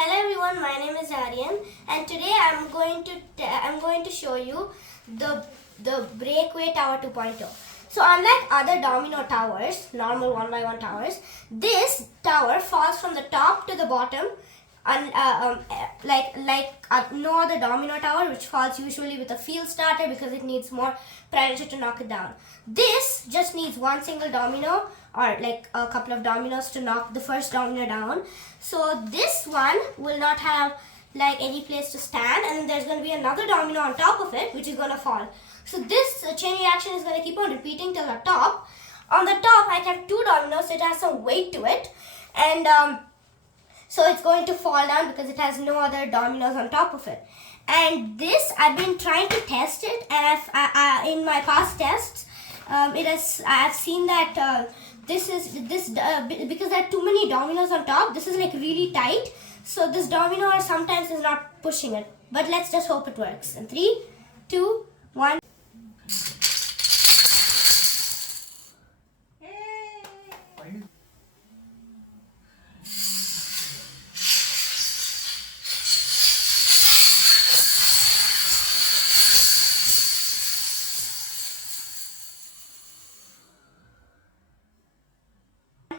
Hello everyone, my name is Aryan, and today I'm going to show you the Breakway Tower 2.0. So unlike other domino towers, normal 1 by 1 towers, this tower falls from the top to the bottom, and no other domino tower, which falls usually with a field starter because it needs more pressure to knock it down. This just needs one single domino or like a couple of dominoes to knock the first domino down. So this one will not have like any place to stand, and then there's going to be another domino on top of it which is going to fall. So this chain reaction is going to keep on repeating till the top. On the top I have two dominoes, so it has some weight to it, and so it's going to fall down because it has no other dominoes on top of it. And this, I've been trying to test it, and in my past tests, I've seen that because there are too many dominoes on top, this is like really tight. So this domino sometimes is not pushing it. But let's just hope it works. And 3, 2, 1.